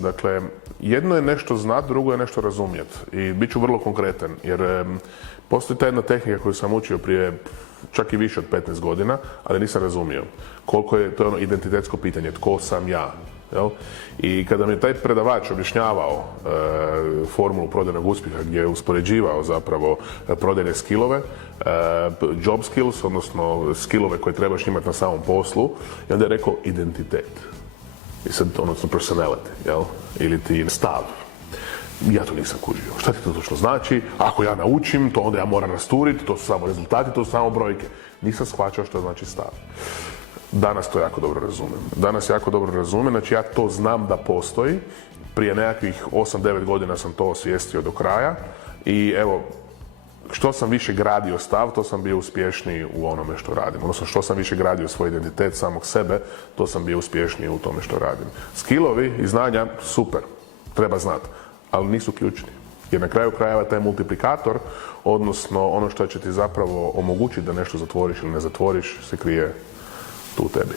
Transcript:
Dakle, jedno je nešto znat, drugo je nešto razumjeti. I bit ću vrlo konkretan, jer postoji ta jedna tehnika koju sam učio prije čak i više od 15 godina, ali nisam razumio. Koliko je to ono identitetsko pitanje, tko sam ja? Jel? I kada mi je taj predavač objašnjavao formulu prodajnog uspjeha, gdje je uspoređivao zapravo prodajne skillove, job skills, odnosno skillove koje trebaš imati na samom poslu, i onda je rekao identitet. I sad, odnosno personality, jel? Ili ti stav. Ja to nisam kužio. Šta ti to točno znači? Ako ja naučim, to onda ja moram rasturiti, to su samo rezultati, to su samo brojke. Nisam shvaćao što znači stav. Danas to jako dobro razumijem. Znači ja to znam da postoji. Prije nekakvih 8-9 godina sam to osvijestio do kraja. I evo, što sam više gradio stav, to sam bio uspješniji u onome što radim. Odnosno, što sam više gradio svoj identitet samog sebe, to sam bio uspješniji u tome što radim. Skillovi i znanja, super, treba znati, ali nisu ključni. Jer na kraju krajeva taj multiplikator, odnosno ono što će ti zapravo omogućiti da nešto zatvoriš ili ne zatvoriš, se krije tu u tebi.